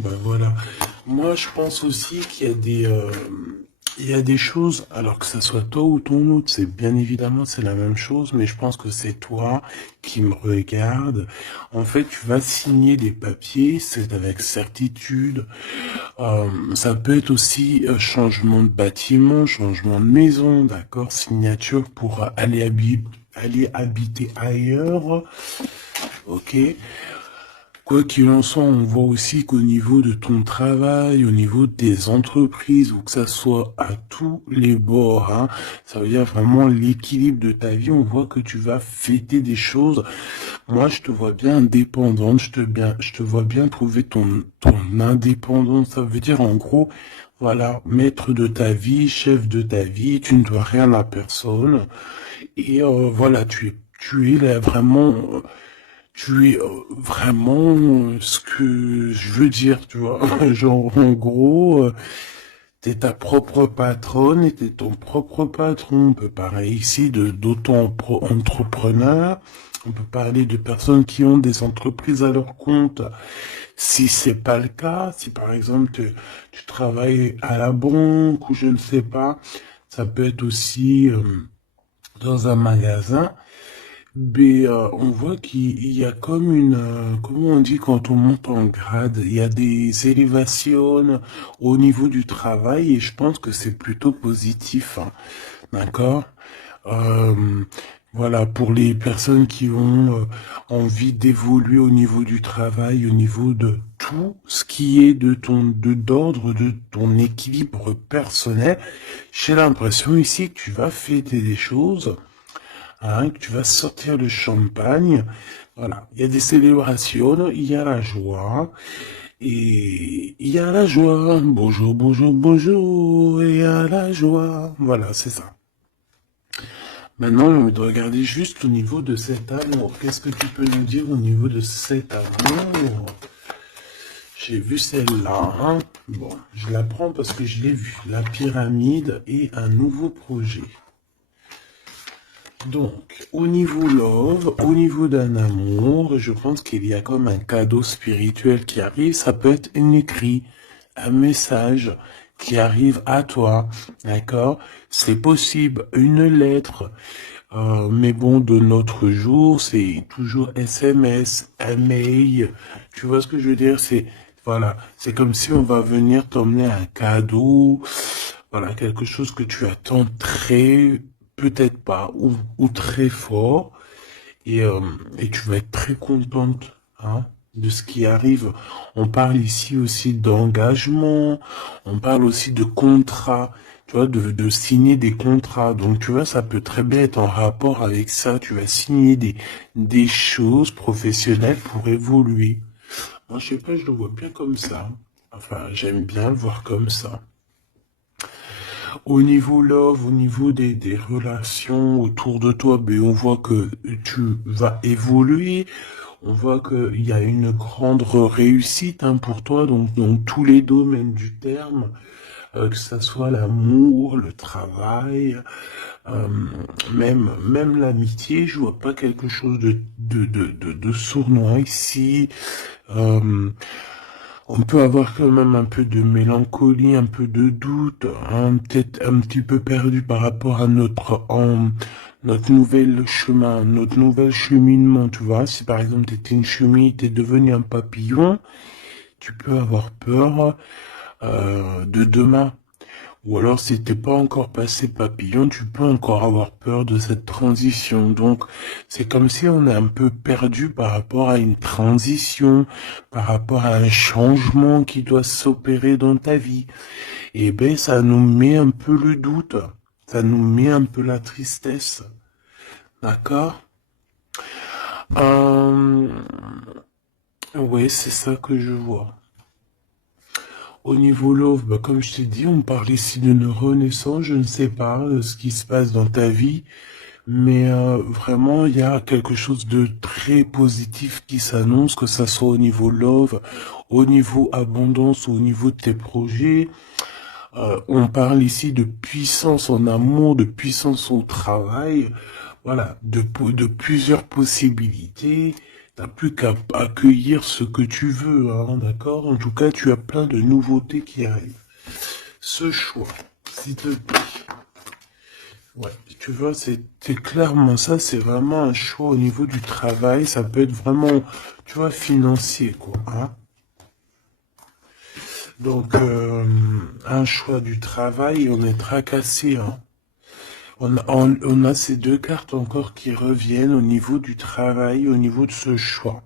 bah voilà. Moi, je pense aussi qu'il y a il y a des choses, alors que ça soit toi ou ton autre, c'est bien évidemment, c'est la même chose, mais je pense que c'est toi qui me regarde. En fait, tu vas signer des papiers, c'est avec certitude. Ça peut être aussi changement de bâtiment, changement de maison, d'accord, signature pour aller habiter ailleurs, ok. Quoi qu'il en soit, on voit aussi qu'au niveau de ton travail, au niveau des entreprises, ou que ça soit à tous les bords, hein, ça veut dire vraiment l'équilibre de ta vie, on voit que tu vas fêter des choses. Moi, je te vois bien indépendante, je te vois bien trouver ton indépendance. Ça veut dire, en gros, voilà, maître de ta vie, chef de ta vie, tu ne dois rien à personne. Et voilà, tu es là vraiment, tu es vraiment ce que je veux dire, tu vois. Genre, en gros, t'es ta propre patronne et t'es ton propre patron. On peut parler ici de d'auto-entrepreneurs. On peut parler de personnes qui ont des entreprises à leur compte. Si c'est pas le cas, si par exemple tu travailles à la banque ou je ne sais pas, ça peut être aussi dans un magasin. Mais on voit qu'il y a comme comment on dit quand on monte en grade, il y a des élévations au niveau du travail et je pense que c'est plutôt positif, hein. D'accord? Euh, voilà, pour les personnes qui ont envie d'évoluer au niveau du travail, au niveau de tout ce qui est d'ordre de ton équilibre personnel, j'ai l'impression ici que tu vas fêter des choses, hein, que tu vas sortir le champagne. Voilà, il y a des célébrations, il y a la joie, et il y a la joie. Bonjour, bonjour, bonjour, et il y a la joie. Voilà, c'est ça. Maintenant, j'ai envie de regarder juste au niveau de cet amour. Qu'est-ce que tu peux nous dire au niveau de cet amour? J'ai vu celle-là, hein. Bon, je la prends parce que je l'ai vue. La pyramide et un nouveau projet. Donc, au niveau love, au niveau d'un amour, je pense qu'il y a comme un cadeau spirituel qui arrive. Ça peut être un écrit, un message qui arrive à toi, d'accord? C'est possible, une lettre. Mais bon, de notre jour, c'est toujours SMS, un mail. Tu vois ce que je veux dire? Voilà, c'est comme si on va venir t'emmener un cadeau. Voilà, quelque chose que tu attends peut-être pas, ou très fort. Et tu vas être très contente, hein, de ce qui arrive. On parle ici aussi d'engagement, on parle aussi de contrat, tu vois, de signer des contrats. Donc, tu vois, ça peut très bien être en rapport avec ça. Tu vas signer des choses professionnelles pour évoluer. Moi, je sais pas, je le vois bien comme ça. Enfin, j'aime bien le voir comme ça. Au niveau love, au niveau des relations autour de toi, ben, on voit que tu vas évoluer. On voit qu'il y a une grande réussite, hein, pour toi, donc dans tous les domaines du terme, que ça soit l'amour, le travail, euh, même l'amitié. Je vois pas quelque chose de sournois ici. Euh, on peut avoir quand même un peu de mélancolie, un peu de doute, hein, peut-être un petit peu perdu par rapport à notre nouvel chemin, notre nouvel cheminement, tu vois. Si par exemple tu étais une chenille, t'es devenu un papillon, tu peux avoir peur de demain. Ou alors, si t'es pas encore passé papillon, tu peux encore avoir peur de cette transition. Donc, c'est comme si on est un peu perdu par rapport à une transition, par rapport à un changement qui doit s'opérer dans ta vie. Et ben, ça nous met un peu le doute. Ça nous met un peu la tristesse. D'accord? Euh, ouais, c'est ça que je vois. Au niveau love, bah, comme je t'ai dit, on parle ici d'une renaissance. Je ne sais pas ce qui se passe dans ta vie, mais vraiment, il y a quelque chose de très positif qui s'annonce, que ça soit au niveau love, au niveau abondance, au niveau de tes projets. On parle ici de puissance en amour, de puissance au travail, voilà, de plusieurs possibilités. T'as plus qu'à accueillir ce que tu veux, hein, d'accord? En tout cas, tu as plein de nouveautés qui arrivent. Ce choix, s'il te plaît. Ouais, tu vois, c'est clairement ça, c'est vraiment un choix au niveau du travail. Ça peut être vraiment, tu vois, financier, quoi, hein? Donc, un choix du travail, on est tracassé, hein. On a ces deux cartes encore qui reviennent au niveau du travail, au niveau de ce choix.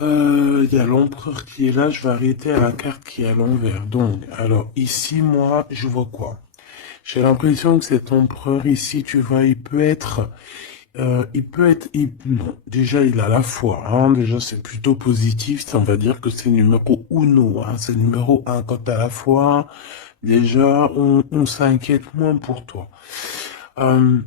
Il y a l'empereur qui est là, je vais arrêter à la carte qui est à l'envers. Donc, alors ici, moi, je vois quoi? J'ai l'impression que cet empereur ici, tu vois, non, déjà il a la foi, hein, déjà c'est plutôt positif, ça on va dire que c'est numéro uno, hein, c'est numéro un. Quand t'as la foi, déjà on s'inquiète moins pour toi. Euh,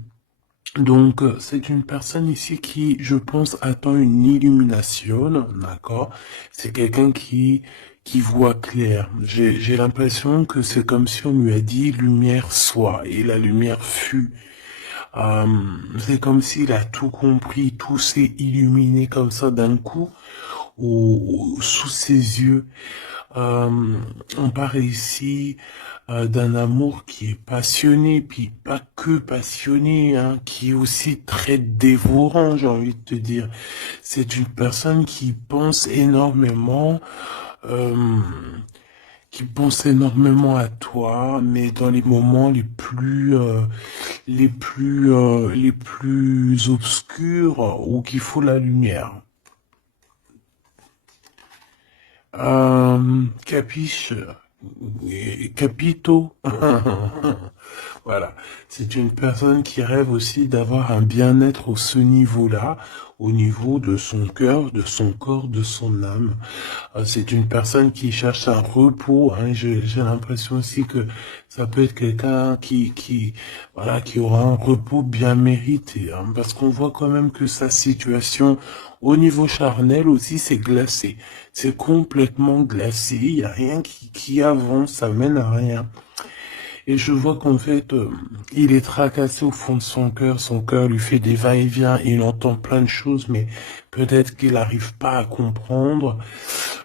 donc, c'est une personne ici qui, je pense, attend une illumination, d'accord? C'est quelqu'un qui voit clair. J'ai l'impression que c'est comme si on lui a dit lumière soit, et la lumière fut. Euh, c'est comme s'il a tout compris, tout s'est illuminé comme ça d'un coup, sous ses yeux. Euh, on parle ici d'un amour qui est passionné, puis pas que passionné, hein, qui est aussi très dévorant, j'ai envie de te dire. C'est une personne euh, qui pense énormément à toi, mais dans les moments les plus obscurs où qu'il faut la lumière. Capiche, capito. Voilà. C'est une personne qui rêve aussi d'avoir un bien-être au ce niveau-là, au niveau de son cœur, de son corps, de son âme. C'est une personne qui cherche un repos, hein. J'ai l'impression aussi que ça peut être quelqu'un voilà, qui aura un repos bien mérité, hein, parce qu'on voit quand même que sa situation au niveau charnel aussi, c'est glacé. C'est complètement glacé. Il n'y a rien qui avance, ça mène à rien. Et je vois qu'en fait, il est tracassé au fond de son cœur. Son cœur lui fait des va-et-vient. Il entend plein de choses, mais peut-être qu'il n'arrive pas à comprendre.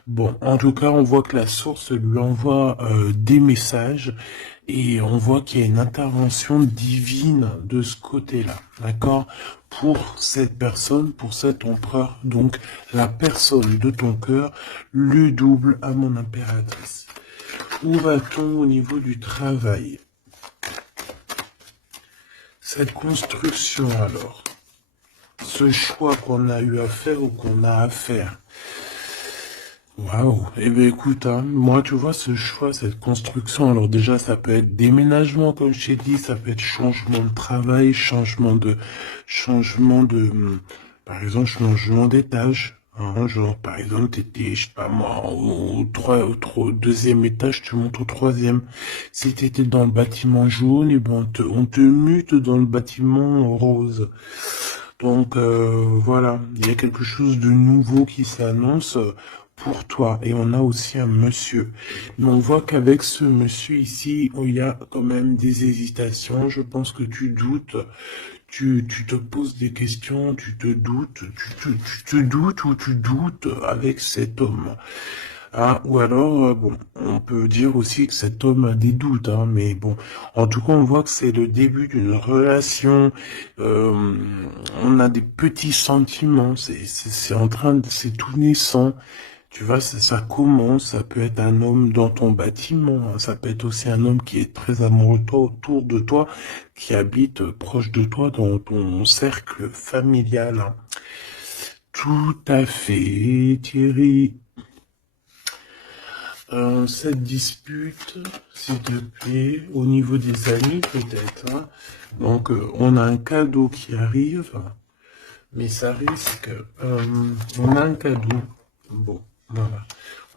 Bon, en tout cas, on voit que la source lui envoie des messages et on voit qu'il y a une intervention divine de ce côté-là, d'accord? Pour cette personne, pour cet empereur, donc la personne de ton cœur, le double à mon impératrice. Où va-t-on au niveau du travail? Cette construction alors, ce choix qu'on a eu à faire ou qu'on a à faire. Waouh, eh bien écoute, hein, moi tu vois ce choix, cette construction, alors déjà ça peut être déménagement comme je t'ai dit, ça peut être changement de travail, changement de, par exemple changement d'étage, hein, genre par exemple t'étais, je sais pas moi, au deuxième étage, tu montes au troisième. Si t'étais dans le bâtiment jaune, et ben on te mute dans le bâtiment rose. Donc voilà, il y a quelque chose de nouveau qui s'annonce pour toi. Et on a aussi un monsieur. Mais on voit qu'avec ce monsieur ici, il y a quand même des hésitations. Je pense que tu doutes, tu te poses des questions, tu te doutes, tu te doutes ou tu doutes avec cet homme. Ah, ou alors, bon, on peut dire aussi que cet homme a des doutes, hein, mais bon, en tout cas, on voit que c'est le début d'une relation. euh, on a des petits sentiments, c'est en train de, c'est tout naissant. Tu vois, ça commence, ça peut être un homme dans ton bâtiment, hein, ça peut être aussi un homme qui est très amoureux de toi, autour de toi, qui habite proche de toi dans ton cercle familial, hein. Tout à fait, Thierry. Cette dispute, s'il te plaît, au niveau des amis peut-être, hein. Donc on a un cadeau qui arrive, mais ça risque, on a un cadeau, bon, voilà,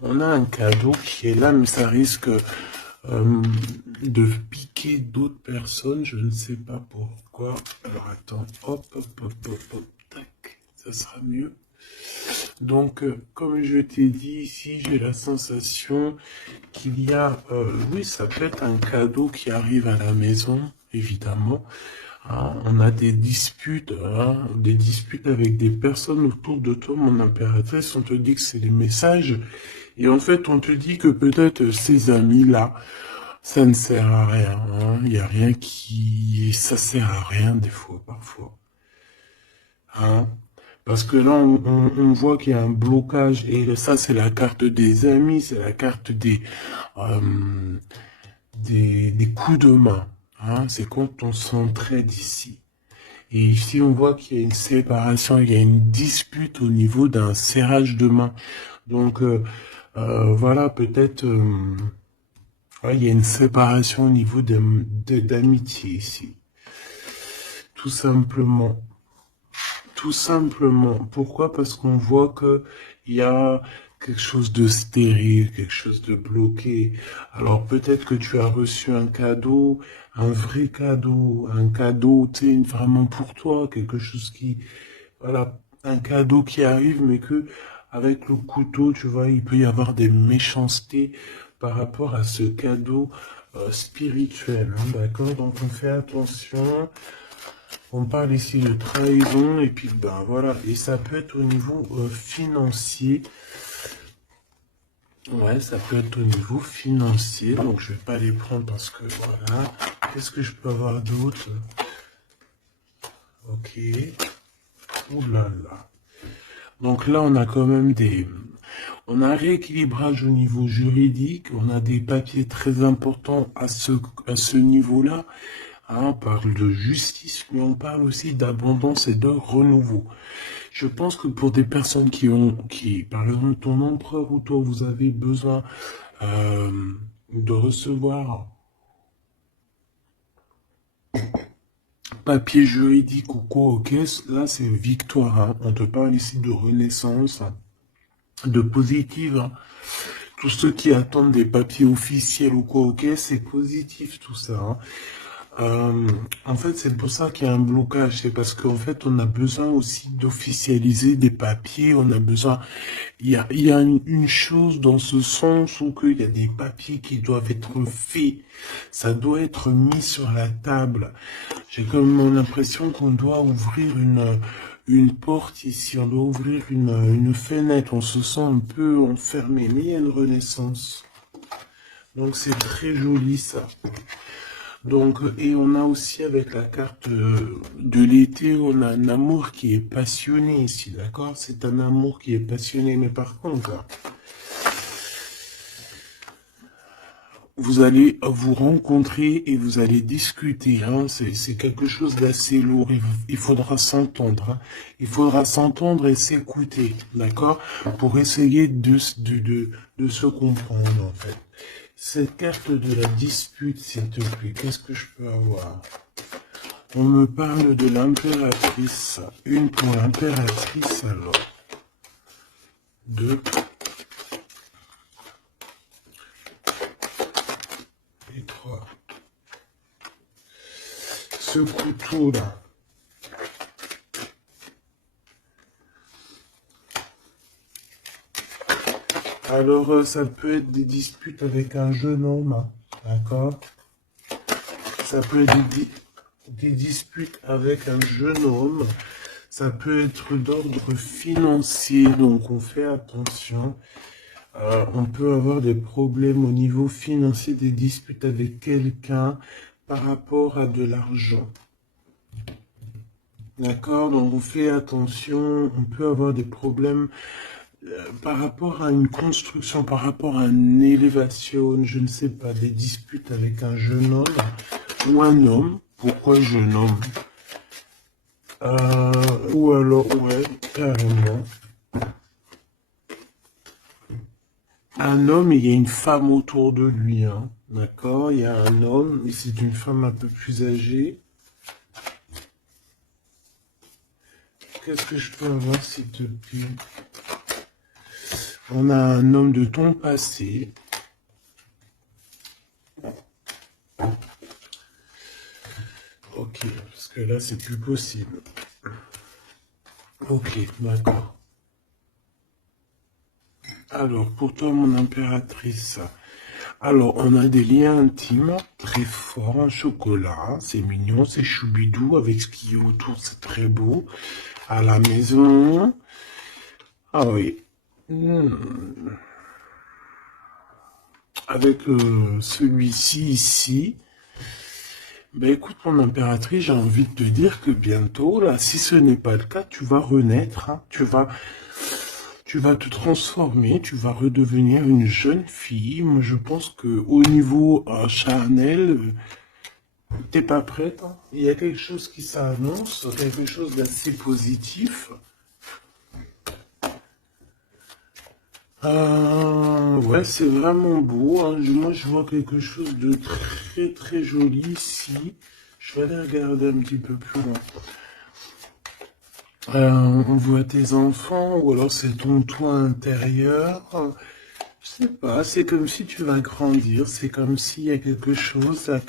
on a un cadeau qui est là, mais ça risque de piquer d'autres personnes, je ne sais pas pourquoi. Alors attends, hop, hop, hop, hop, hop, tac, ça sera mieux. Donc, comme je t'ai dit ici, j'ai la sensation qu'il y a, oui, ça peut être un cadeau qui arrive à la maison, évidemment, Hein, on a des disputes avec des personnes autour de toi, mon impératrice. On te dit que c'est des messages. Et en fait, on te dit que peut-être ces amis-là, ça ne sert à rien. Hein. Il n'y a rien qui... Ça sert à rien des fois, parfois. Hein. Parce que là, on voit qu'il y a un blocage. Et ça, c'est la carte des amis, c'est la carte euh, des coups de main. Hein. C'est quand on s'entraide ici. Et ici, on voit qu'il y a une séparation, il y a une dispute au niveau d'un serrage de main. Donc, voilà, peut-être, ouais, il y a une séparation au niveau d'amitié ici. Tout simplement. Tout simplement. Pourquoi? Parce qu'on voit que il y a quelque chose de stérile, quelque chose de bloqué. Alors peut-être que tu as reçu un cadeau, un vrai cadeau, un cadeau, tu sais, vraiment pour toi, quelque chose qui, voilà, un cadeau qui arrive, mais que avec le couteau, tu vois, il peut y avoir des méchancetés par rapport à ce cadeau spirituel, hein, d'accord? Donc on fait attention. On parle ici de trahison et puis ben voilà, et ça peut être au niveau financier. Ouais, ça peut être au niveau financier, donc je vais pas les prendre parce que voilà. Qu'est-ce que je peux avoir d'autre? Ok. Ouh là là. Donc là, on a quand même on a un rééquilibrage au niveau juridique, on a des papiers très importants à ce niveau-là. Hein, on parle de justice, mais on parle aussi d'abondance et de renouveau. Je pense que pour des personnes par exemple, ton empereur ou toi, vous avez besoin de recevoir papier juridique ou quoi, ok, là c'est victoire. Hein. On te parle ici de renaissance, hein, de positive. Hein. Tous ceux qui attendent des papiers officiels ou quoi, ok, c'est positif tout ça. Hein. Euh, En fait, c'est pour ça qu'il y a un blocage. C'est parce qu'en fait, on a besoin aussi d'officialiser des papiers. On a besoin. Il y a une chose dans ce sens où il y a des papiers qui doivent être faits. Ça doit être mis sur la table. J'ai comme l'impression qu'on doit ouvrir une porte ici. On doit ouvrir une fenêtre. On se sent un peu enfermé. Mais il y a une renaissance. Donc c'est très joli ça. Donc, et on a aussi avec la carte de l'été, on a un amour qui est passionné ici, d'accord? C'est un amour qui est passionné, mais par contre, vous allez vous rencontrer et vous allez discuter, hein? C'est quelque chose d'assez lourd, il faudra s'entendre, hein? Il faudra s'entendre et s'écouter, d'accord? Pour essayer de se comprendre, en fait. Cette carte de la dispute, s'il te plaît, qu'est-ce que je peux avoir? On me parle de l'impératrice. Une pour l'impératrice, alors. Deux. Et trois. Ce couteau-là. Alors, ça peut être des disputes avec un jeune homme. Hein, d'accord? Ça peut être des disputes avec un jeune homme. Ça peut être d'ordre financier, donc on fait attention. On peut avoir des problèmes au niveau financier, des disputes avec quelqu'un par rapport à de l'argent. D'accord? Donc on fait attention, on peut avoir des problèmes par rapport à une construction, par rapport à une élévation, je ne sais pas, des disputes avec un jeune homme ou un homme. Pourquoi jeune homme? Ou alors, ouais, carrément. Un homme et il y a une femme autour de lui. Hein. D'accord? Il y a un homme et c'est une femme un peu plus âgée. Qu'est-ce que je peux avoir, s'il te plaît? On a un homme de ton passé. Ok, parce que là, c'est plus possible. Ok, d'accord. Alors, pour toi, mon impératrice, Alors, on a des liens intimes très forts en chocolat. C'est mignon, c'est choubidou avec ce qui est autour, c'est très beau. À la maison. Ah oui. Avec celui-ci ici. Ben écoute, mon impératrice, j'ai envie de te dire que bientôt, là, si ce n'est pas le cas, tu vas renaître, hein. Tu vas te transformer, tu vas redevenir une jeune fille. Moi, je pense que au niveau charnel, t'es pas prête, hein. Il y a quelque chose qui s'annonce, quelque chose d'assez positif. Ouais, c'est vraiment beau, hein. Moi, je vois quelque chose de très très joli ici. Je vais aller regarder un petit peu plus loin. On voit tes enfants, ou alors c'est ton toit intérieur. Je sais pas, c'est comme si tu vas grandir, c'est comme s'il y a quelque chose là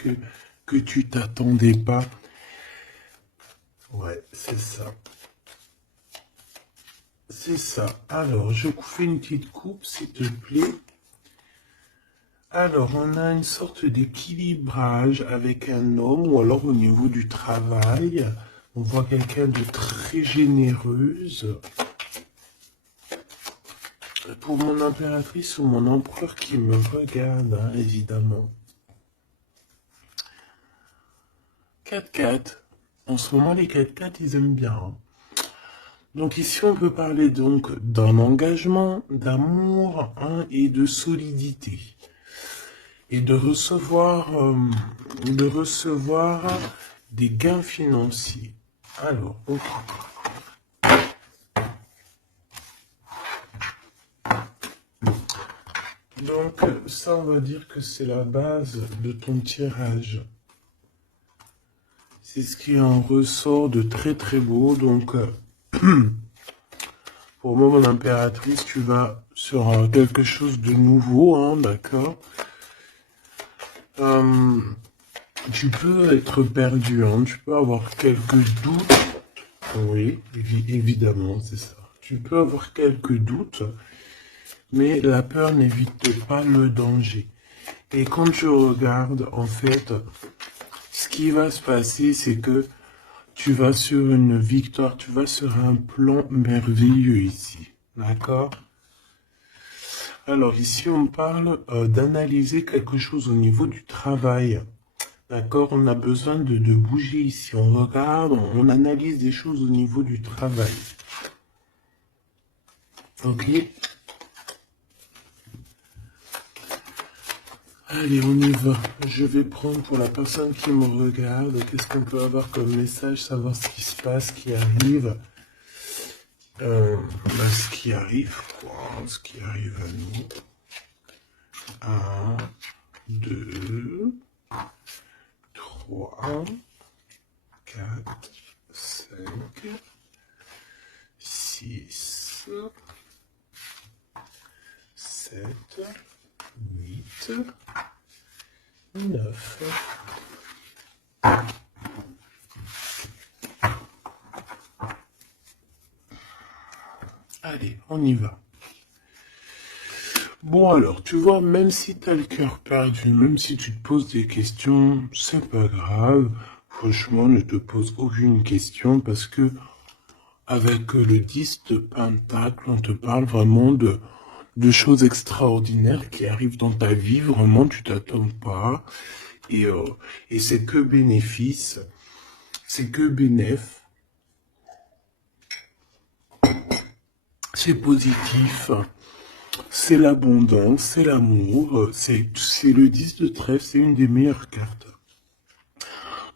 que tu t'attendais pas. Ouais, c'est ça. C'est ça. Alors, je fais une petite coupe, s'il te plaît. Alors, on a une sorte d'équilibrage avec un homme, ou alors au niveau du travail. On voit quelqu'un de très généreuse. Pour mon impératrice ou mon empereur qui me regarde, hein, évidemment. 4x4. En ce moment, les 4x4, ils aiment bien, hein. Donc ici, on peut parler donc d'un engagement, d'amour, hein, et de solidité. Et de recevoir des gains financiers. Alors, ok. Donc, ça, on va dire que c'est la base de ton tirage. C'est ce qui en ressort de très très beau. Donc, pour moi, mon impératrice, tu vas sur quelque chose de nouveau, hein, d'accord. Tu peux être perdu, hein, tu peux avoir quelques doutes. Oui, évidemment, c'est ça. Tu peux avoir quelques doutes, mais la peur n'évite pas le danger. Et quand je regarde, en fait, ce qui va se passer, c'est que tu vas sur une victoire, tu vas sur un plan merveilleux ici. D'accord? Alors ici, on parle d'analyser quelque chose au niveau du travail. D'accord? On a besoin de bouger ici. On regarde, on analyse des choses au niveau du travail. Ok? Allez, on y va. Je vais prendre pour la personne qui me regarde. Qu'est-ce qu'on peut avoir comme message? Savoir ce qui se passe, ce qui arrive. Ce qui arrive, quoi. Ce qui arrive à nous. 1, 2, 3, 4, 5, 6, 7, 8, 9. Allez, on y va. Bon alors, tu vois, même si tu as le cœur perdu, même si tu te poses des questions, c'est pas grave. Franchement, ne te pose aucune question parce que avec le 10 de Pentacle, on te parle vraiment de choses extraordinaires qui arrivent dans ta vie. Vraiment, tu t'attends pas. Et c'est que bénéfice. C'est que bénéf. C'est positif. C'est l'abondance, c'est l'amour, c'est le 10 de trèfle, c'est une des meilleures cartes.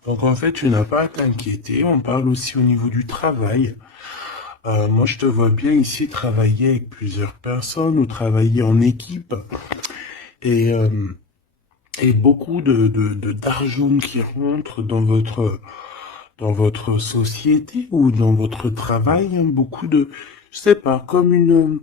Donc en fait, tu n'as pas à t'inquiéter, on parle aussi au niveau du travail. Moi, je te vois bien ici travailler avec plusieurs personnes ou travailler en équipe. Et, et beaucoup d'argent qui rentre dans votre société ou dans votre travail. Hein, beaucoup je sais pas, comme une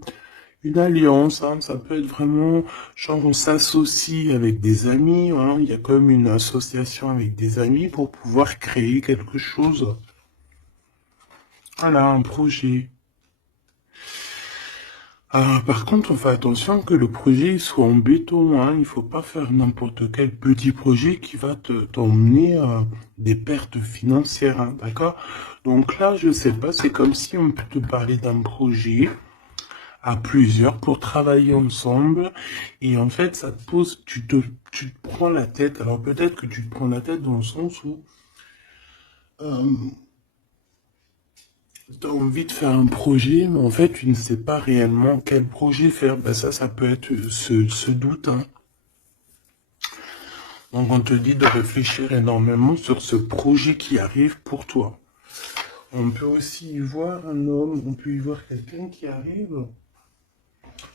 alliance, hein, ça peut être vraiment, genre on s'associe avec des amis, hein, il y a comme une association avec des amis pour pouvoir créer quelque chose. Voilà, un projet. Ah, par contre, on fait attention que le projet il soit en béton, hein. Il faut pas faire n'importe quel petit projet qui va t'emmener à des pertes financières, hein, d'accord? Donc là, je sais pas, c'est comme si on peut te parler d'un projet à plusieurs pour travailler ensemble. Et en fait, ça te pose, tu te prends la tête. Alors peut-être que tu te prends la tête dans le sens où euh, tu as envie de faire un projet, mais en fait, tu ne sais pas réellement quel projet faire. Ben ça peut être ce doute, hein. Donc on te dit de réfléchir énormément sur ce projet qui arrive pour toi. On peut aussi y voir un homme, on peut y voir quelqu'un qui arrive.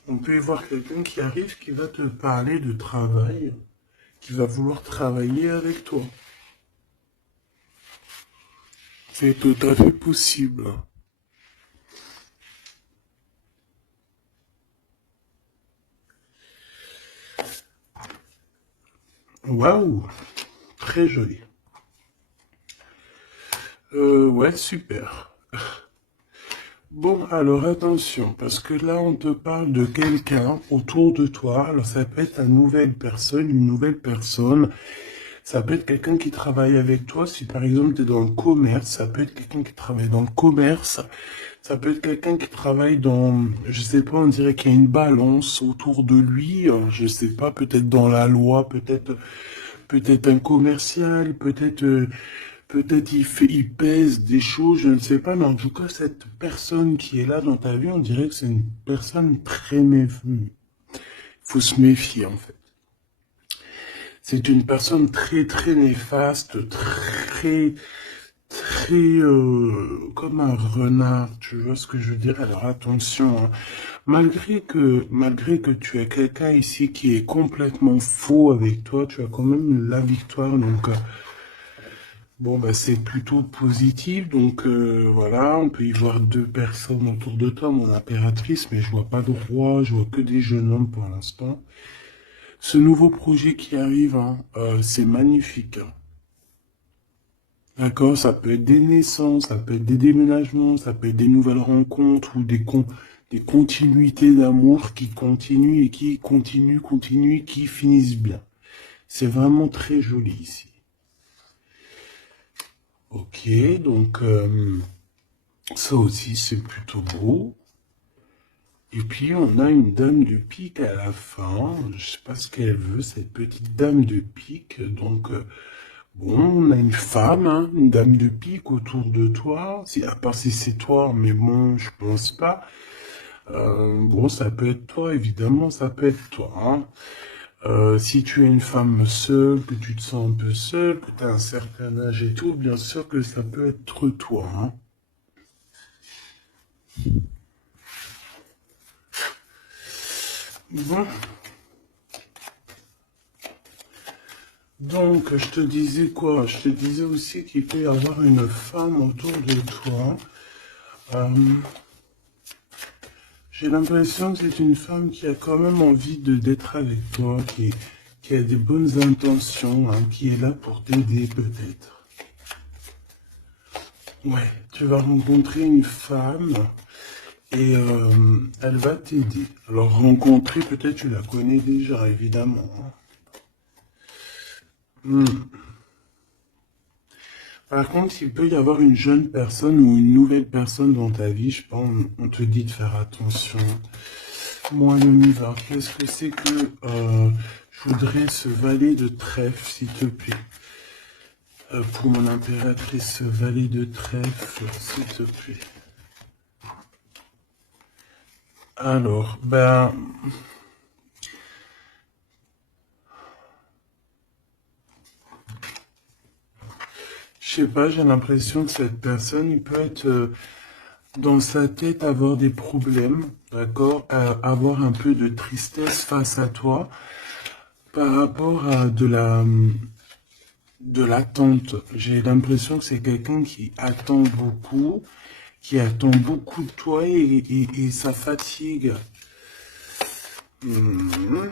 On peut y voir quelqu'un qui arrive qui va te parler de travail, qui va vouloir travailler avec toi. C'est tout à fait possible. Waouh, très joli. Ouais, super. Bon, alors attention, parce que là, on te parle de quelqu'un autour de toi. Alors, ça peut être une nouvelle personne. Ça peut être quelqu'un qui travaille avec toi. Si par exemple, tu es dans le commerce, ça peut être quelqu'un qui travaille dans le commerce. Ça peut être quelqu'un qui travaille dans, je sais pas, on dirait qu'il y a une balance autour de lui. Je sais pas, peut-être dans la loi, peut-être un commercial, peut-être il pèse des choses, je ne sais pas, mais en tout cas, cette personne qui est là dans ta vie, on dirait que c'est une personne très méfiante. Il faut se méfier, en fait. C'est une personne très, très néfaste, comme un renard, tu vois ce que je veux dire? Alors attention, hein. Malgré que tu as quelqu'un ici qui est complètement faux avec toi, tu as quand même la victoire, donc bon, bah, c'est plutôt positif. Donc voilà, on peut y voir deux personnes autour de toi, mon impératrice, mais je vois pas de roi, je vois que des jeunes hommes pour l'instant. Ce nouveau projet qui arrive, hein, c'est magnifique, hein. D'accord, ça peut être des naissances, ça peut être des déménagements, ça peut être des nouvelles rencontres ou des continuités d'amour qui continuent et qui continuent et qui finissent bien. C'est vraiment très joli ici. Ok, donc ça aussi c'est plutôt beau. Et puis on a une dame de pique à la fin. Je sais pas ce qu'elle veut, cette petite dame de pique. Donc bon, on a une femme, hein, une dame de pique autour de toi. Si, à part si c'est toi, mais bon, je pense pas. Bon, ça peut être toi, évidemment, ça peut être toi, hein. Si tu es une femme seule, que tu te sens un peu seule, que tu as un certain âge et tout, bien sûr que ça peut être toi, hein. Bon, donc je te disais quoi? Je te disais aussi qu'il peut y avoir une femme autour de toi. Euh, J'ai l'impression que c'est une femme qui a quand même envie d'être avec toi, qui a des bonnes intentions, hein, qui est là pour t'aider peut-être. Ouais, tu vas rencontrer une femme et elle va t'aider. Alors rencontrer, peut-être tu la connais déjà, évidemment, hein. Hmm. Par contre, il peut y avoir une jeune personne ou une nouvelle personne dans ta vie, je pense, on te dit de faire attention. Moi, l'univers, qu'est-ce que c'est que je voudrais ce valet de trèfle, s'il te plaît. Pour mon impératrice, ce valet de trèfle, s'il te plaît. Alors, ben, je sais pas, j'ai l'impression que cette personne, il peut être dans sa tête avoir des problèmes, d'accord, avoir un peu de tristesse face à toi par rapport à de l'attente. J'ai l'impression que c'est quelqu'un qui attend beaucoup, qui attend beaucoup de toi et ça fatigue. Mhm.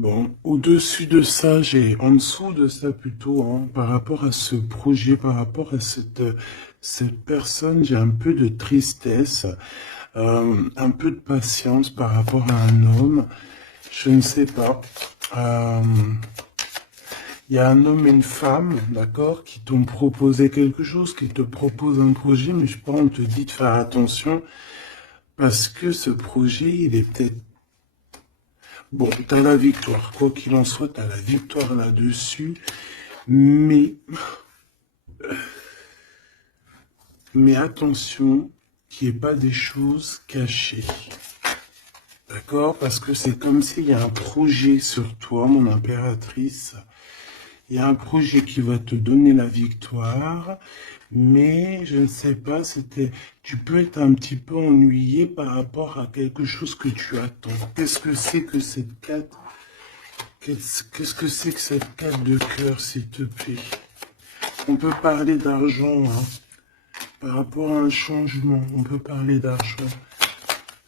Bon, au-dessus de ça, en dessous de ça plutôt, hein, par rapport à ce projet, par rapport à cette personne, j'ai un peu de tristesse, un peu de patience par rapport à un homme, je ne sais pas. Euh, Il y a un homme et une femme, d'accord, qui t'ont proposé quelque chose, qui te proposent un projet, mais je pense on te dit de faire attention, parce que ce projet, il est peut-être... Bon, t'as la victoire, quoi qu'il en soit, t'as la victoire là-dessus, mais, mais attention qu'il n'y ait pas des choses cachées. D'accord? Parce que c'est comme s'il y a un projet sur toi, mon impératrice. Il y a un projet qui va te donner la victoire, mais je ne sais pas, tu peux être un petit peu ennuyé par rapport à quelque chose que tu attends. Qu'est-ce que c'est que cette carte? Qu'est-ce que c'est que cette carte de cœur, s'il te plaît? On peut parler d'argent, hein. Par rapport à un changement, on peut parler d'argent.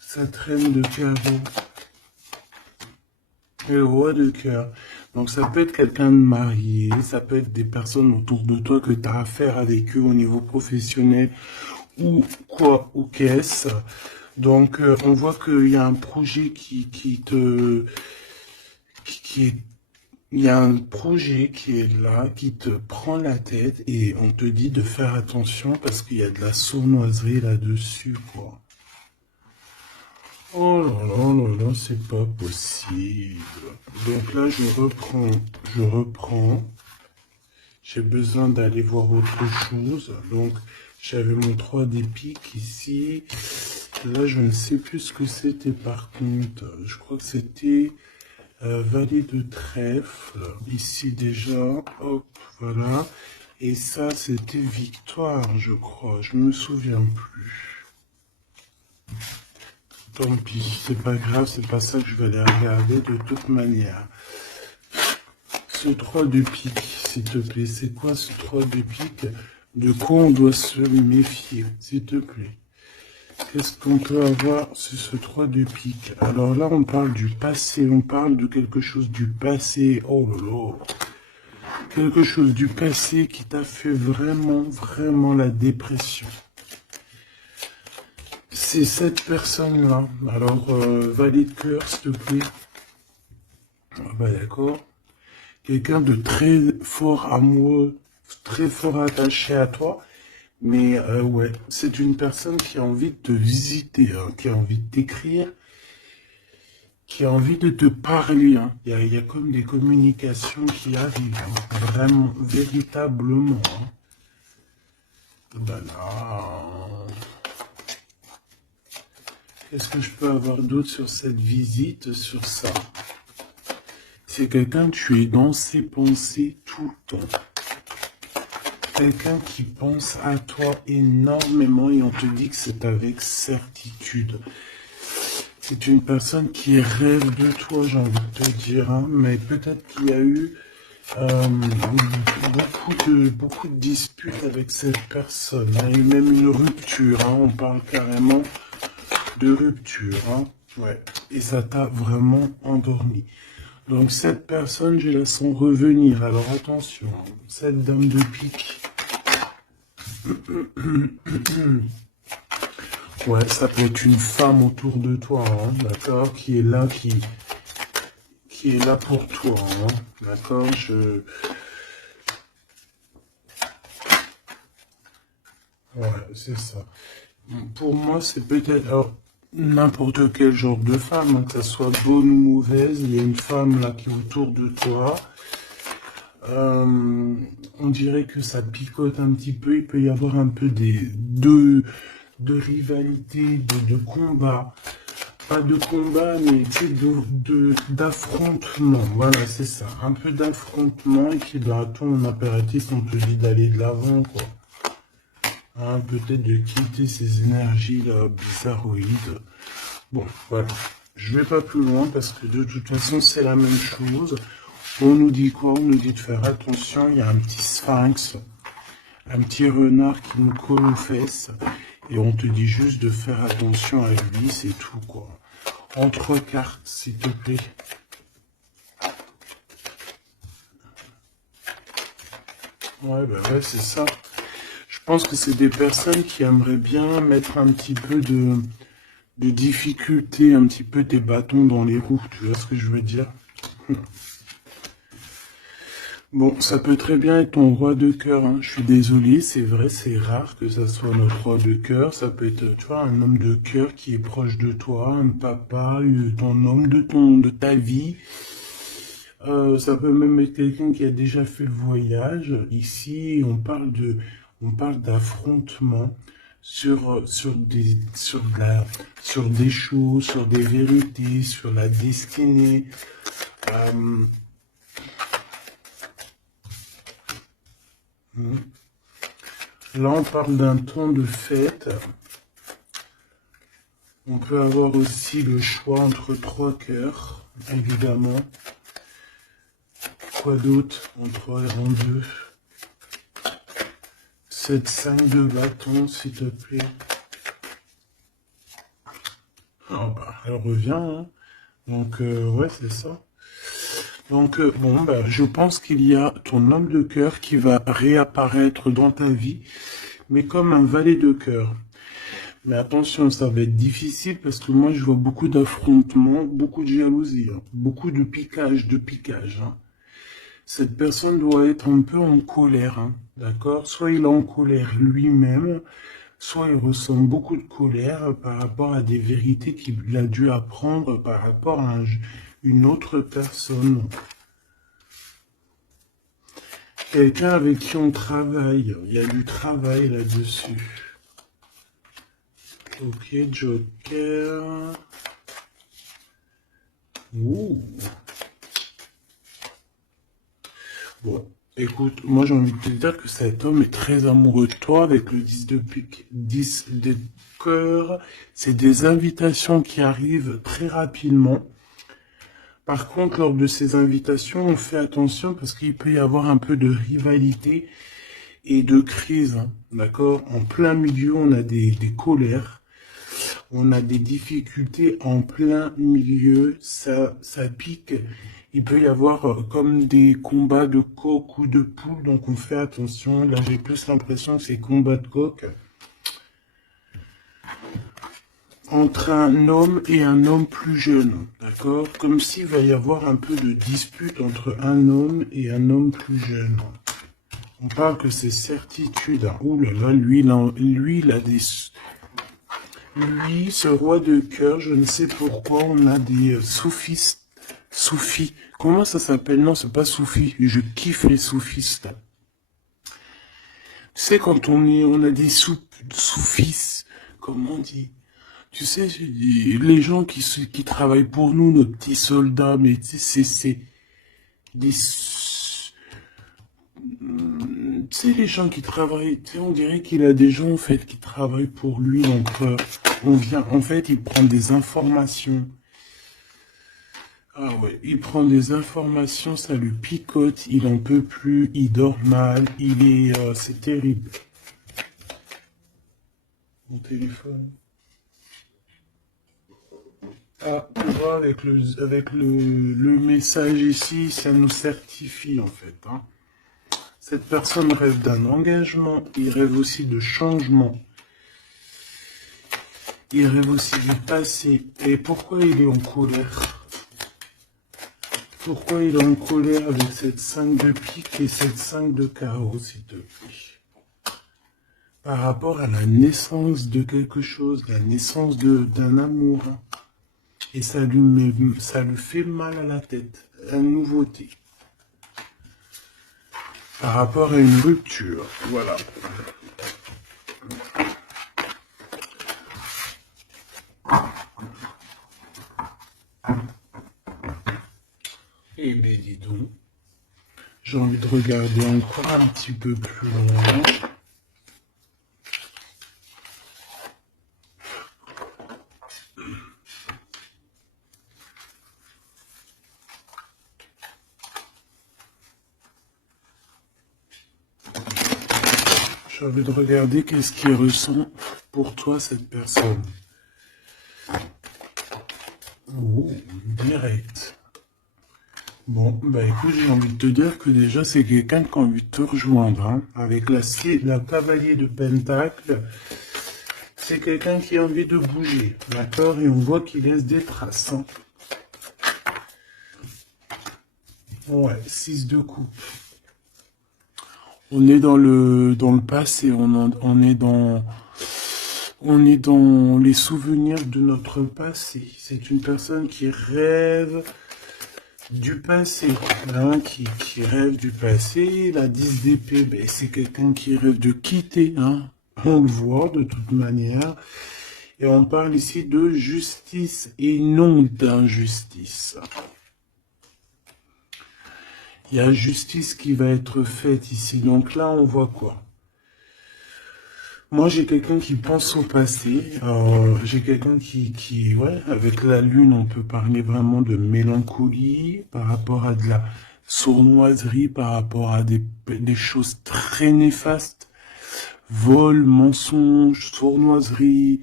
Ça traîne de carreau. Et le roi de cœur. Donc ça peut être quelqu'un de marié, ça peut être des personnes autour de toi que tu as affaire avec eux au niveau professionnel ou quoi, ou qu'est-ce. Donc on voit qu'il y a un projet il y a un projet qui est là, qui te prend la tête et on te dit de faire attention parce qu'il y a de la sournoiserie là-dessus, quoi. Oh là là là là, c'est pas possible. Donc là, je reprends. J'ai besoin d'aller voir autre chose. Donc, j'avais mon 3 des piques ici. Là, je ne sais plus ce que c'était par contre. Je crois que c'était valet de trèfle. Ici déjà, hop, voilà. Et ça, c'était victoire, je crois. Je me souviens plus. Tant pis, c'est pas grave, c'est pas ça que je vais aller regarder de toute manière. Ce 3 de pique, s'il te plaît, c'est quoi ce 3 de pique? De quoi on doit se méfier, s'il te plaît? Qu'est-ce qu'on peut avoir sur ce 3 de pique? Alors là, on parle du passé, on parle de quelque chose du passé. Oh là là! Quelque chose du passé qui t'a fait vraiment, vraiment la dépression. C'est cette personne-là. Alors, valet de cœur, s'il te plaît. Ah bah d'accord. Quelqu'un de très fort amoureux, très fort attaché à toi. Mais ouais, c'est une personne qui a envie de te visiter, hein, qui a envie de t'écrire, qui a envie de te parler. Hein. Il y a comme des communications qui arrivent, hein, vraiment, véritablement. Hein. Ben là... Qu'est-ce que je peux avoir d'autre sur cette visite, sur ça? C'est quelqu'un, tu es dans ses pensées tout le temps. Quelqu'un qui pense à toi énormément et on te dit que c'est avec certitude. C'est une personne qui rêve de toi, j'ai envie de te dire, hein, mais peut-être qu'il y a eu beaucoup de disputes avec cette personne, hein, et même une rupture, hein, on parle carrément de rupture, hein, ouais, et ça t'a vraiment endormi. Donc cette personne, je la sens revenir, alors attention, cette dame de pique, ouais, ça peut être une femme autour de toi, hein, d'accord, qui est là, qui est là pour toi, hein, d'accord, ouais, c'est ça. Pour moi, c'est peut-être, alors, n'importe quel genre de femme, hein, que ça soit bonne ou mauvaise, il y a une femme là qui est autour de toi. On dirait que ça picote un petit peu, il peut y avoir un peu de rivalité, de combat. Pas de combat, mais d'affrontement. Voilà, c'est ça. Un peu d'affrontement, et puis dans ton impératif, on te dit d'aller de l'avant, quoi. Hein, peut-être de quitter ces énergies-là bizarroïdes. Bon, voilà. Je vais pas plus loin parce que de toute façon, c'est la même chose. On nous dit quoi? On nous dit de faire attention. Il y a un petit sphinx, un petit renard qui nous colle aux fesses. Et on te dit juste de faire attention à lui, c'est tout, quoi. En 3 cartes, s'il te plaît. Ouais, bah ouais, c'est ça. Je pense que c'est des personnes qui aimeraient bien mettre un petit peu de difficulté, un petit peu des bâtons dans les roues, tu vois ce que je veux dire? Bon, ça peut très bien être ton roi de cœur, hein. Je suis désolé, c'est vrai, c'est rare que ça soit notre roi de cœur. Ça peut être, tu vois, un homme de cœur qui est proche de toi, un papa, ton homme de ta vie. Ça peut même être quelqu'un qui a déjà fait le voyage. Ici, on parle d'affrontement sur des choses, sur des vérités, sur la destinée. Euh, Là, on parle d'un temps de fête. On peut avoir aussi le choix entre trois cœurs, évidemment. Quoi d'autre? En trois et en deux. 7, 5 de bâton, s'il te plaît. Oh, bah, elle revient, hein. Donc, ouais, c'est ça. Donc, bon, bah, je pense qu'il y a ton homme de cœur qui va réapparaître dans ta vie, mais comme un valet de cœur. Mais attention, ça va être difficile parce que moi, je vois beaucoup d'affrontements, beaucoup de jalousie, hein, beaucoup de piquage, hein. Cette personne doit être un peu en colère, hein, d'accord? Soit il est en colère lui-même, soit il ressent beaucoup de colère par rapport à des vérités qu'il a dû apprendre par rapport à une autre personne. Quelqu'un avec qui on travaille. Il y a du travail là-dessus. Ok, Joker. Ouh. Bon, écoute, moi j'ai envie de te dire que cet homme est très amoureux de toi avec le 10 de pique, 10 de cœur. C'est des invitations qui arrivent très rapidement. Par contre, lors de ces invitations, on fait attention parce qu'il peut y avoir un peu de rivalité et de crise, hein, d'accord? En plein milieu, on a des colères, on a des difficultés en plein milieu, ça pique. Il peut y avoir comme des combats de coq ou de poule, donc on fait attention. Là, j'ai plus l'impression que c'est combat de coq entre un homme et un homme plus jeune, d'accord? Comme s'il va y avoir un peu de dispute entre un homme et un homme plus jeune. On parle que c'est certitude. Hein. Ouh là là, lui, il a des... Lui, ce roi de cœur, je ne sais pourquoi, on a des soufistes. Soufis. Comment ça s'appelle? Non, c'est pas soufi. Je kiffe les soufistes. Tu sais, quand on a des soufis, comment on dit? Tu sais, les gens qui travaillent pour nous, nos petits soldats, mais tu sais, c'est des... Tu sais, les gens qui travaillent, tu sais, on dirait qu'il a des gens, en fait, qui travaillent pour lui, donc en fait, il prend des informations. Ah ouais, il prend des informations, ça lui picote, il en peut plus, il dort mal, c'est terrible. Mon téléphone. Ah, tu vois, le message ici, ça nous certifie, en fait, hein. Cette personne rêve d'un engagement, il rêve aussi de changement. Il rêve aussi du passé. Et pourquoi il est en colère? Pourquoi il est en colère avec cette 5 de pique et cette 5 de carreau, s'il te plaît? Par rapport à la naissance de quelque chose, la naissance d'un amour. Hein. Et ça lui fait mal à la tête. La nouveauté. Par rapport à une rupture. Voilà. Eh bien, dis donc. J'ai envie de regarder encore un petit peu plus loin. J'ai envie de regarder qu'est-ce qui ressent pour toi cette personne. Oh, direct. Bon, bah écoute, j'ai envie de te dire que déjà, c'est quelqu'un qui a envie de te rejoindre, hein. Avec la cavalier de Pentacle, c'est quelqu'un qui a envie de bouger, d'accord? Et on voit qu'il laisse des traces, hein. Ouais, 6 de coupe. On est dans le passé, on est dans les souvenirs de notre passé. C'est une personne qui rêve du passé, hein, qui rêve du passé. La 10 d'épée, ben, c'est quelqu'un qui rêve de quitter, hein. On le voit de toute manière. Et on parle ici de justice et non d'injustice. Il y a justice qui va être faite ici. Donc là, on voit quoi? Moi, j'ai quelqu'un qui pense au passé. J'ai quelqu'un ouais, avec la lune, on peut parler vraiment de mélancolie par rapport à de la sournoiserie, par rapport à des choses très néfastes. Vol, mensonge, sournoiserie,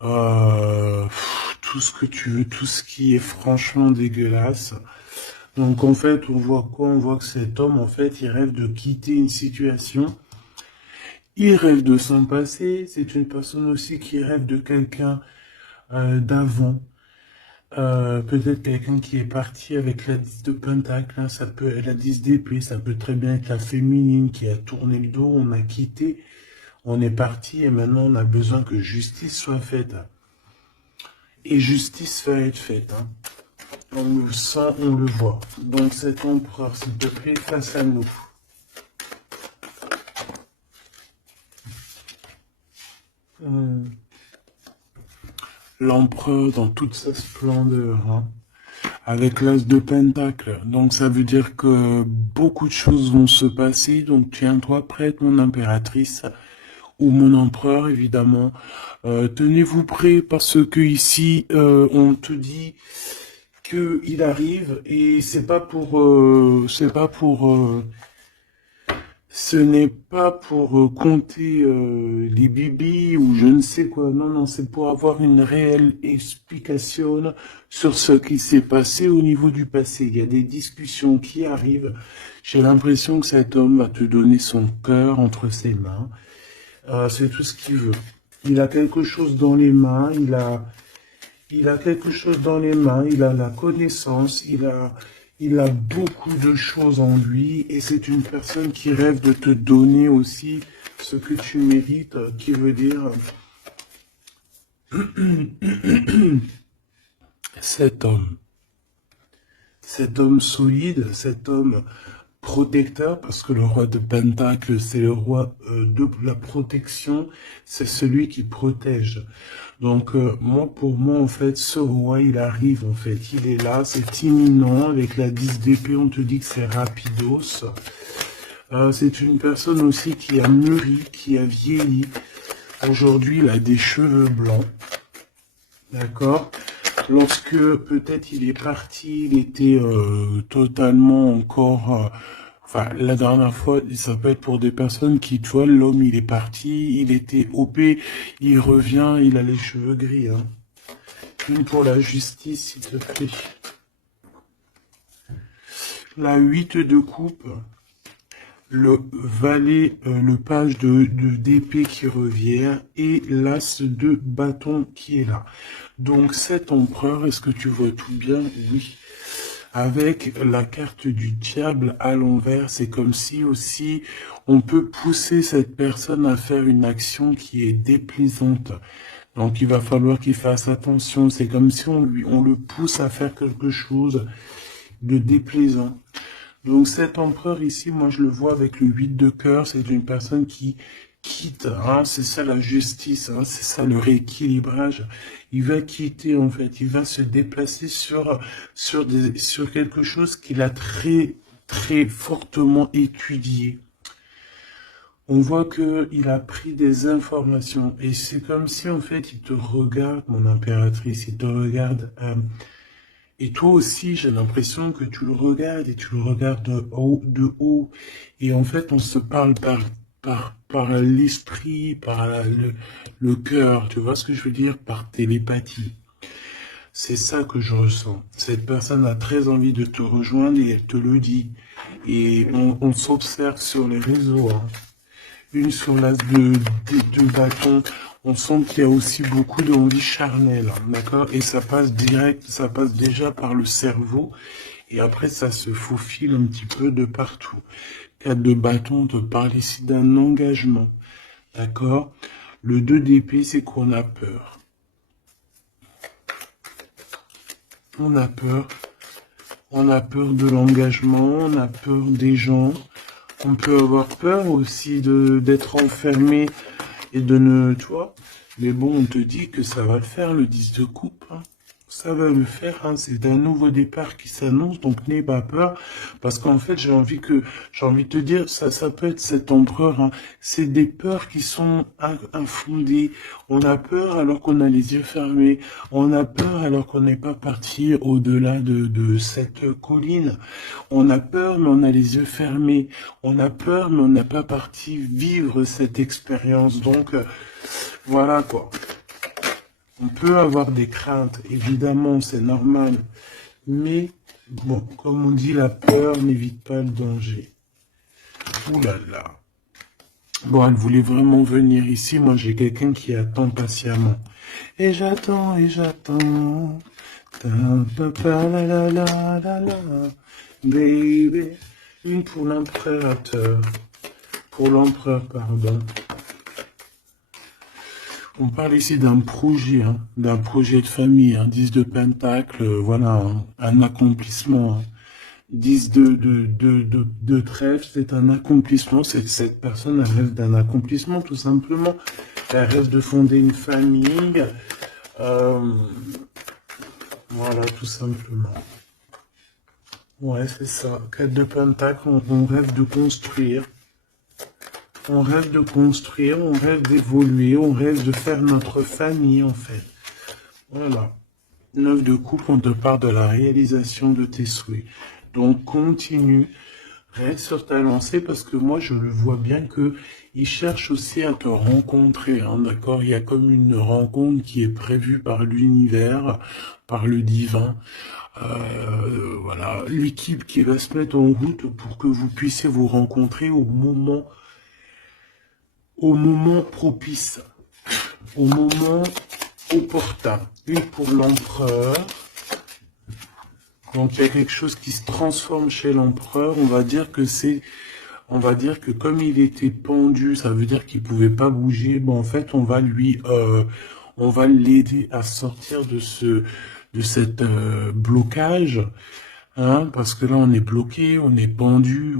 tout ce que tu veux, tout ce qui est franchement dégueulasse. Donc en fait, on voit quoi? On voit que cet homme, en fait, il rêve de quitter une situation. Il rêve de son passé. C'est une personne aussi qui rêve de quelqu'un d'avant. Peut-être quelqu'un qui est parti avec la 10 de pentacle, hein, ça peut être la 10 d'épée, ça peut très bien être la féminine qui a tourné le dos, on a quitté, on est parti et maintenant on a besoin que justice soit faite. Et justice va être faite, hein. On le sent, on le voit. Donc cet empereur, s'il te plaît, face à nous. L'empereur dans toute sa splendeur, hein, avec l'as de pentacle. Donc ça veut dire que beaucoup de choses vont se passer. Donc tiens-toi prête, mon impératrice, ou mon empereur, évidemment. Tenez-vous prêts parce que ici, on te dit que il arrive et ce n'est pas pour compter les bibis ou je ne sais quoi. Non, non, c'est pour avoir une réelle explication sur ce qui s'est passé au niveau du passé. Il y a des discussions qui arrivent. J'ai l'impression que cet homme va te donner son cœur entre ses mains. C'est tout ce qu'il veut. Il a quelque chose dans les mains. Il a quelque chose dans les mains. Il a la connaissance. Il a beaucoup de choses en lui et c'est une personne qui rêve de te donner aussi ce que tu mérites, qui veut dire cet homme solide, cet homme protecteur, parce que le roi de Pentacle, c'est le roi de la protection, c'est celui qui protège. Donc, pour moi, en fait, ce roi, il arrive, en fait, il est là, c'est imminent, avec la 10 d'épée, on te dit que c'est rapidos. C'est une personne aussi qui a mûri, qui a vieilli. Aujourd'hui, il a des cheveux blancs, d'accord? Lorsque peut-être il est parti, il était totalement encore... enfin, la dernière fois, ça peut être pour des personnes qui, tu vois, l'homme il est parti, il était OP, il revient, il a les cheveux gris. Hein. Une pour la justice, s'il te plaît. La 8 de coupe. Le valet, le page d'épée qui revient et l'as de bâton qui est là. Donc cet empereur, est-ce que tu vois tout bien? Oui. Avec la carte du diable à l'envers, c'est comme si aussi on peut pousser cette personne à faire une action qui est déplaisante. Donc il va falloir qu'il fasse attention. C'est comme si on le pousse à faire quelque chose de déplaisant. Donc cet empereur ici, moi je le vois avec le 8 de cœur, c'est une personne qui quitte, hein, c'est ça la justice, hein, c'est ça le rééquilibrage. Il va quitter en fait, il va se déplacer sur quelque chose qu'il a très très fortement étudié. On voit que il a pris des informations et c'est comme si en fait il te regarde, mon impératrice, il te regarde. Et toi aussi, j'ai l'impression que tu le regardes et tu le regardes de haut. Et en fait, on se parle par l'esprit, par le cœur. Tu vois ce que je veux dire? Par télépathie. C'est ça que je ressens. Cette personne a très envie de te rejoindre et elle te le dit. Et on s'observe sur les réseaux, hein. Une sur l'as de bâton. On sent qu'il y a aussi beaucoup d'envie charnelle, hein, d'accord? Et ça passe direct, ça passe déjà par le cerveau. Et après, ça se faufile un petit peu de partout. 4 de bâton, on te parle ici d'un engagement, d'accord? Le 2 d'épée, c'est qu'on a peur. On a peur. On a peur de l'engagement, on a peur des gens. On peut avoir peur aussi d'être enfermé et de ne, tu vois. Mais bon, on te dit que ça va le faire, le 10 de coupe, hein. Ça va le faire, hein. C'est un nouveau départ qui s'annonce, donc n'aie pas peur. Parce qu'en fait, j'ai envie de te dire, ça peut être cet empereur, hein. C'est des peurs qui sont infondées. On a peur alors qu'on a les yeux fermés. On a peur alors qu'on n'est pas parti au-delà de cette colline. On a peur, mais on a les yeux fermés. On a peur, mais on n'a pas parti vivre cette expérience. Donc, voilà quoi. On peut avoir des craintes, évidemment, c'est normal. Mais, bon, comme on dit, la peur n'évite pas le danger. Ouh là là. Bon, elle voulait vraiment venir ici. Moi, j'ai quelqu'un qui attend patiemment. Et j'attends, et j'attends. Ta la la la la la. Baby. Une pour l'impérateur. Pour l'empereur, pardon. On parle ici d'un projet, hein, d'un projet de famille, un 10 de pentacle, voilà, hein, un accomplissement. Hein. 10 de trèfle, c'est un accomplissement. Cette personne elle rêve d'un accomplissement, tout simplement. Elle rêve de fonder une famille. Voilà, tout simplement. Ouais, c'est ça. 4 de pentacle, on rêve de construire. On rêve de construire, on rêve d'évoluer, on rêve de faire notre famille, en fait. Voilà. 9 de coupe, on te parle de la réalisation de tes souhaits. Donc, continue, reste sur ta lancée, parce que moi, je le vois bien que il cherche aussi à te rencontrer, hein, d'accord? Il y a comme une rencontre qui est prévue par l'univers, par le divin. Voilà, l'équipe qui va se mettre en route pour que vous puissiez vous rencontrer au moment propice, au moment opportun. Une pour l'empereur. Donc il y a quelque chose qui se transforme chez l'empereur. On va dire que comme il était pendu, ça veut dire qu'il pouvait pas bouger. Bon, en fait, on va l'aider à sortir de cette blocage. Hein, parce que là, on est bloqué, on est pendu,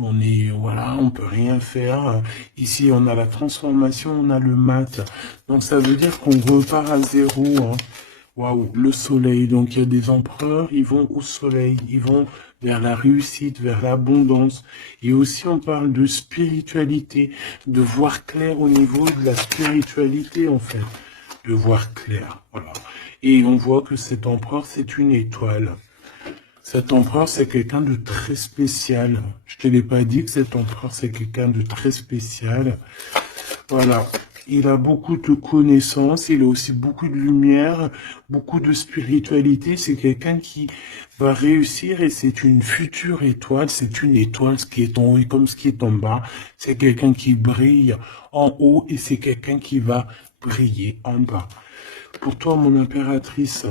voilà, on peut rien faire. Ici, on a la transformation, on a le mat. Donc, ça veut dire qu'on repart à zéro, hein. Waouh, le soleil. Donc, il y a des empereurs, ils vont au soleil, ils vont vers la réussite, vers l'abondance. Et aussi, on parle de spiritualité, de voir clair au niveau de la spiritualité, en fait. De voir clair, voilà. Et on voit que cet empereur, c'est une étoile. Cet empereur, c'est quelqu'un de très spécial. Je te l'ai pas dit que cet empereur, c'est quelqu'un de très spécial. Voilà. Il a beaucoup de connaissances, il a aussi beaucoup de lumière, beaucoup de spiritualité. C'est quelqu'un qui va réussir et c'est une future étoile. C'est une étoile, ce qui est en haut et comme ce qui est en bas. C'est quelqu'un qui brille en haut et c'est quelqu'un qui va briller en bas. Pour toi, mon impératrice,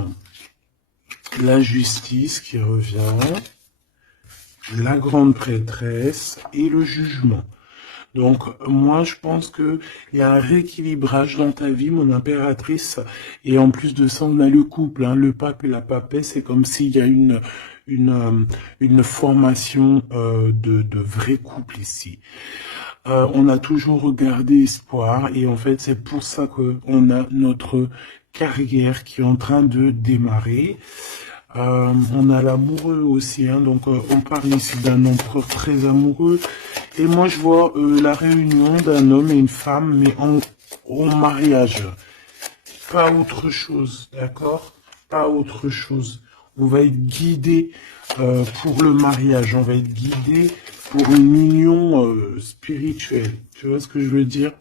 la justice qui revient, la grande prêtresse et le jugement. Donc, moi, je pense que il y a un rééquilibrage dans ta vie, mon impératrice. Et en plus de ça, on a le couple, hein, le pape et la papesse. C'est comme s'il y a une formation de vrai couple ici. On a toujours regardé espoir et en fait, c'est pour ça qu'on a notre carrière qui est en train de démarrer. On a l'amoureux aussi, hein, donc on parle ici d'un empereur très amoureux. Et moi je vois la réunion d'un homme et une femme, mais en mariage. Pas autre chose, d'accord? Pas autre chose. On va être guidé pour le mariage, on va être guidé pour une union spirituelle. Tu vois ce que je veux dire?